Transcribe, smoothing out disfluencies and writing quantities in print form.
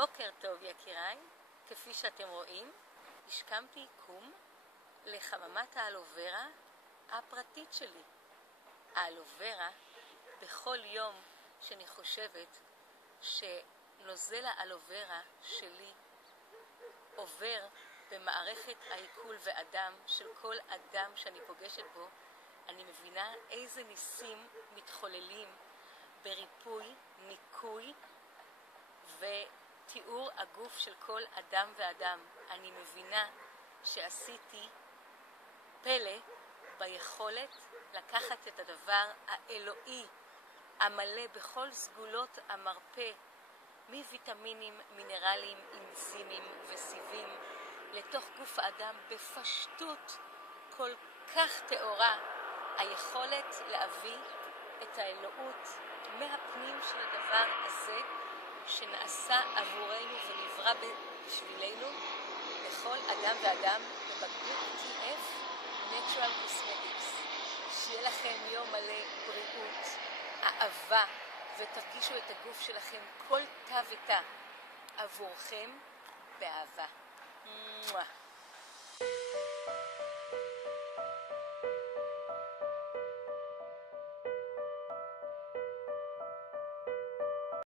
בוקר טוב יקיריי, כפי שאתם רואים, השכמתי קום לחממת האלוברה הפרטית שלי. האלוברה, בכל יום שאני חושבת שנוזל האלוברה שלי עובר במערכת העיכול ואדם של כל אדם שאני פוגשת בו, אני מבינה איזה ניסים מתחוללים בריפוי, ניקוי ותיאור הגוף של כל אדם ואדם. אני מבינה שעשיתי פלא ביכולת לקחת את הדבר האלוהי המלא בכל סגולות המרפא, מוויטמינים, מינרלים, אנזימים וסיבים, לתוך גוף האדם בפשטות כל כך תאורה, היכולת להביא את האלוהות מהפנים של הדבר הזה שנעשה עבורנו ונברא בשבילנו לכל אדם ואדם בבקבוק TF Natural Cosmetics. שיהיה לכם יום מלא בריאות, אהבה, ותרגישו את הגוף שלכם כל תא ותא עבורכם באהבה.